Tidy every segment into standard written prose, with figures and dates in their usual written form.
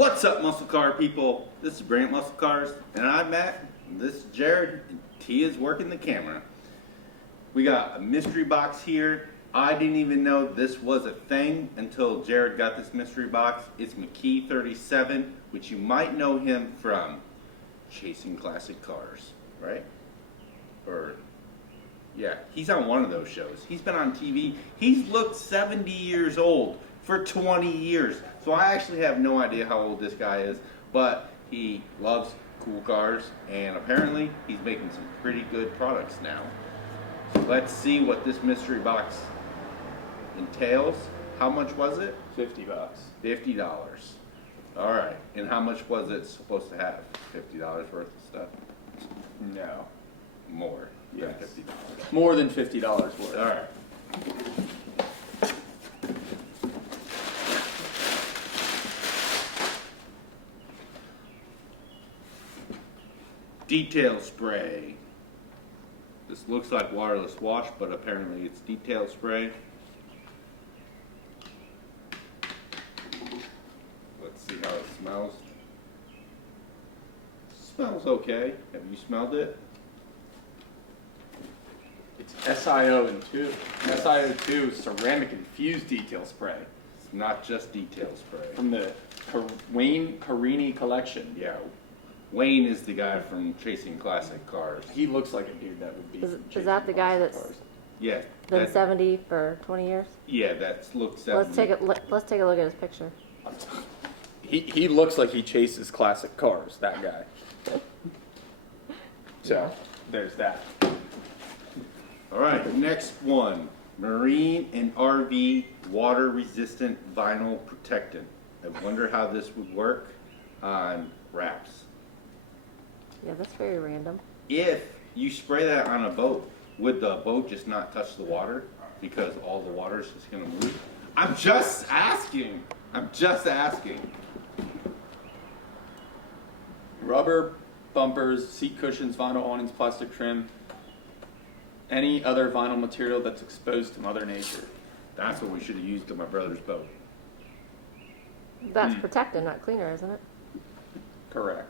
What's up, muscle car people? This is Brant Muscle Cars, and I'm Matt. This is Jared, and T is working the camera. We got a mystery box here. I didn't even know this was a thing until Jared got this mystery box. It's Mckee 37, which you might know him from Chasing Classic Cars, right? Yeah, he's on one of those shows. He's been on TV. He's looked 70 years old for 20 years. So I actually have no idea how old this guy is, but he loves cool cars, and apparently he's making some pretty good products now. So let's see what this mystery box entails. How much was it? $50. $50. All right. And how much was it supposed to have? $50 worth of stuff? No. More than Yes. $50. More than $50 worth. All right. Detail spray. This looks like waterless wash, but apparently it's detail spray. Let's see how it smells. Smells okay. Have you smelled it? It's SiO2 ceramic infused detail spray It's not just detail spray. from the Wayne Carini collection. Yeah. Wayne is the guy from Chasing Classic Cars. He looks like a dude that would be. Is from that the Chasing guy Classic that's Cars. Yeah. been that- 70 for 20 years? Yeah, that looks Let's take a look at his picture. He looks like he chases classic cars. That guy. So there's that. All right, next one. Marine and RV water resistant vinyl protectant. I wonder how this would work on wraps. Yeah, that's very random. If you spray that on a boat, would the boat just not touch the water because all the water is just going to move? I'm just asking. Rubber bumpers, seat cushions, vinyl awnings, plastic trim, any other vinyl material that's exposed to Mother Nature. That's what we should have used on my brother's boat. That's protected, not cleaner, isn't it? Correct.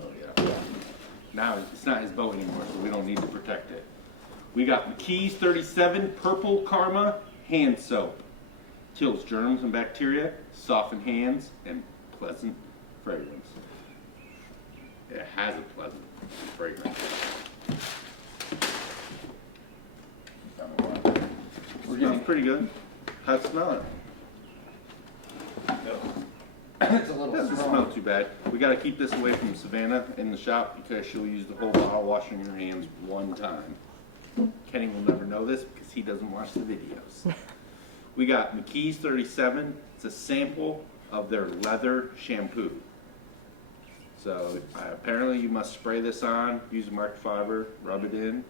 Oh, yeah. Now it's not his boat anymore, so we don't need to protect it. We got Mckee's 37 Purple Karma hand soap. Kills germs and bacteria, soften hands, and pleasant fragrance. It has a pleasant fragrance. We're Smells getting pretty good. How's it smell? it's a little Doesn't strong. smell too bad. We got to keep this away from Savannah in the shop because she'll use the whole bottle washing her hands one time. Kenny will never know this because he doesn't watch the videos. We got Mckee's 37. It's a sample of their leather shampoo. So apparently you must spray this on, use a microfiber, rub it in.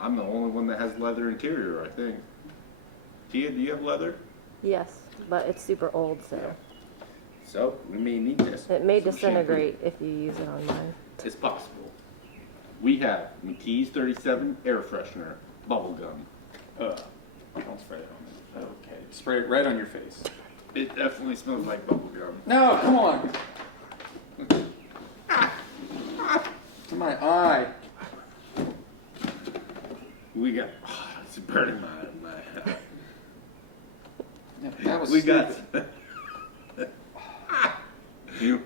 I'm the only one that has leather interior, I think. Tia, do you have leather? Yes, but it's super old, so So we may need this. it may Some disintegrate if you use it on mine. shampoo. It's possible. We have Mckee's 37 air freshener, bubble gum. Don't spray it on me. Okay, spray it right on your face. It definitely smells like bubble gum. No, come on. To my eye. We got, it's burning my That was we got, stupid.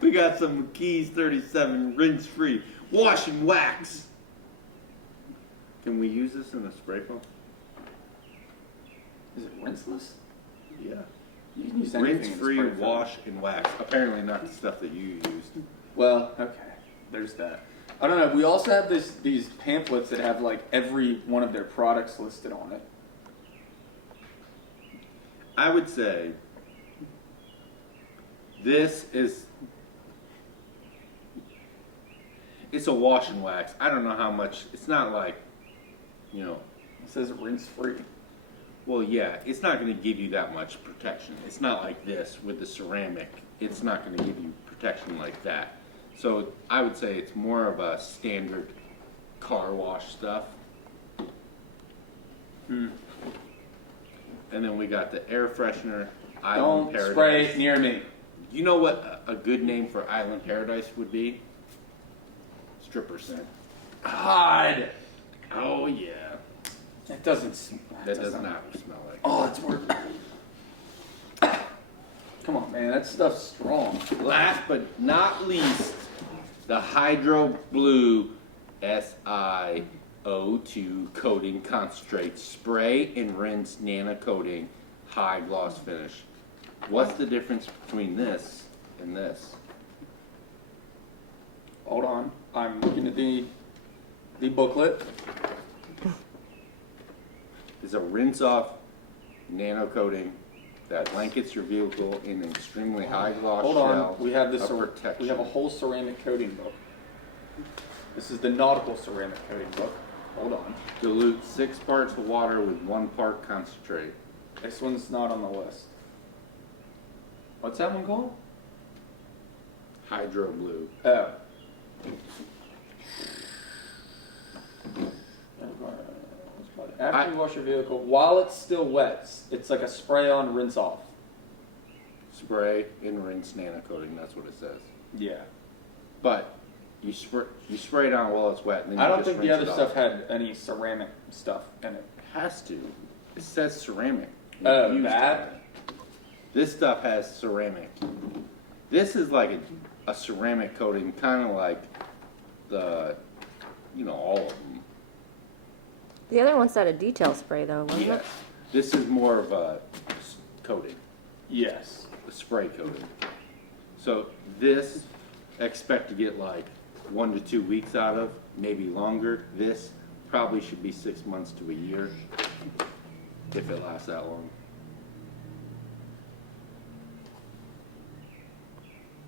we got some Mckee's 37 rinse free wash and wax. Can we use this in a spray foam? Is it rinseless? Yeah. You can use anything Rinse in free spray foam. wash and wax. Apparently not the stuff that you used. Well, okay. There's that. I don't know. We also have these pamphlets that have like every one of their products listed on it. I would say this is, it's a wash and wax. I don't know how much, it's not like, you know, It says rinse free. well, yeah, it's not going to give you that much protection. It's not like this with the ceramic. It's not going to give you protection like that. So I would say it's more of a standard car wash stuff. And then we got the air freshener. Island Don't Paradise. spray it near me. You know what a good name for Island Paradise would be? Stripper scent. God. Oh yeah. It doesn't. That does not smell like. Oh, it's working. Come on, man. That stuff's strong. Last but not least, the Hydro Blue SiO2 coating concentrate spray and rinse nano coating high gloss finish. What's the difference between this and this? Hold on. I'm looking at the booklet. It's a rinse off nano coating that blankets your vehicle in an extremely high gloss Hold shell on. We have this. of protection. We have a whole ceramic coating book. This is the nautical ceramic coating book. Hold on. Dilute 6 parts of water with 1 part concentrate. This one's not on the list. What's that one called? Hydro Blue. Oh. After you wash your vehicle, while it's still wet, it's like a spray-on, rinse-off. Spray and rinse nano coating. That's what it says. Yeah. But you spray it on while it's wet. And then I you don't just think the rinse other it stuff off. had any ceramic stuff in it. It has to. It says ceramic. Oh, Infused that? on it. This stuff has ceramic. This is like a ceramic coating, kind of like the, all of them. The other one said a detail spray though, wasn't Yes. it? This is more of a coating, Yes. a spray coating. So this, expect to get like 1 to 2 weeks out of, maybe longer. This probably should be 6 months to a year, if it lasts that long.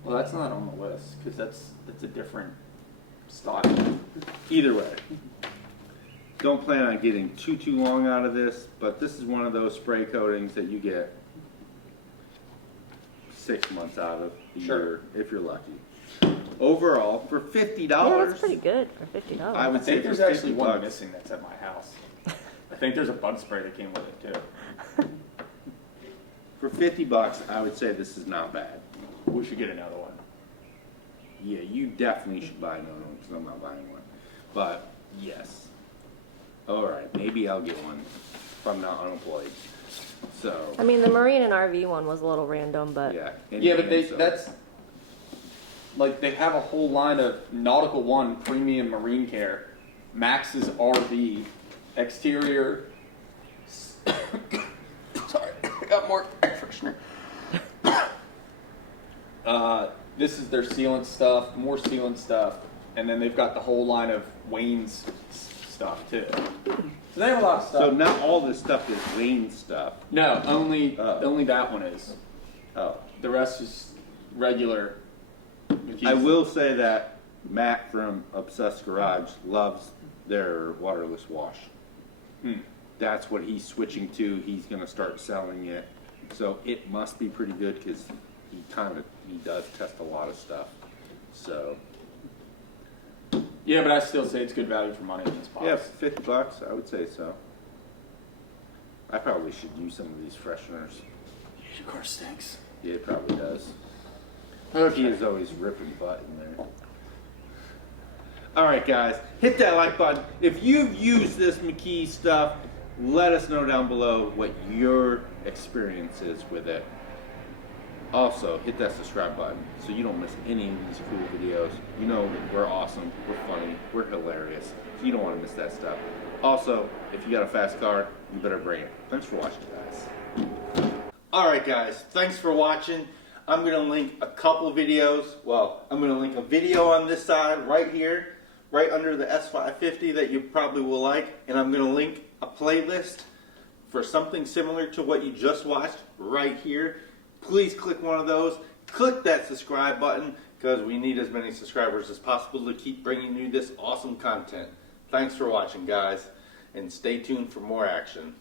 Well, that's not on the list because that's a different style. Either way, don't plan on getting too long out of this, but this is one of those spray coatings that you get 6 months out of a year if you're lucky. Overall, for $50, Yeah, that's pretty good for $50. I would I say think for there's actually $50 one missing that's at my house. I think there's a bug spray that came with it too. For $50, I would say this is not bad. We should get another one. Yeah, you definitely should buy another one because I'm not buying one. But yes, all right, maybe I'll get one if I'm not unemployed. So I mean, the marine and RV one was a little random, but yeah, Yeah, but and so- that's like they have a whole line of Nautical One Premium Marine Care, Max's RV, exterior. Sorry, I got more air freshener. This is their sealant stuff, more sealant stuff, and then they've got the whole line of Wayne's stuff too. So they have a lot of stuff. So not all this stuff is Wayne stuff. No, only Oh. only that one is. Oh, The rest is regular. I will say that Matt from Obsessed Garage loves their waterless wash. That's what he's switching to. He's going to start selling it. So it must be pretty good because he does test a lot of stuff. So Yeah, but I still say it's good value for money in this box. yeah, $50, I would say so. I probably should use some of these fresheners. Your car stinks. Yeah, it probably does. Okay. He is always ripping butt in there. All right, guys, hit that like button. If you've used this Mckee stuff, let us know down below what your experience is with it. Also, hit that subscribe button so you don't miss any of these cool videos. You know we're awesome, we're funny, we're hilarious. So you don't want to miss that stuff. Also, if you got a fast car, you better bring it. Thanks for watching, guys. All right, guys, thanks for watching. I'm going to link a couple videos. Well, I'm going to link a video on this side right here, right under the S550 that you probably will like. And I'm going to link a playlist for something similar to what you just watched right here. Please click one of those. Click that subscribe button because we need as many subscribers as possible to keep bringing you this awesome content. Thanks for watching, guys, and stay tuned for more action.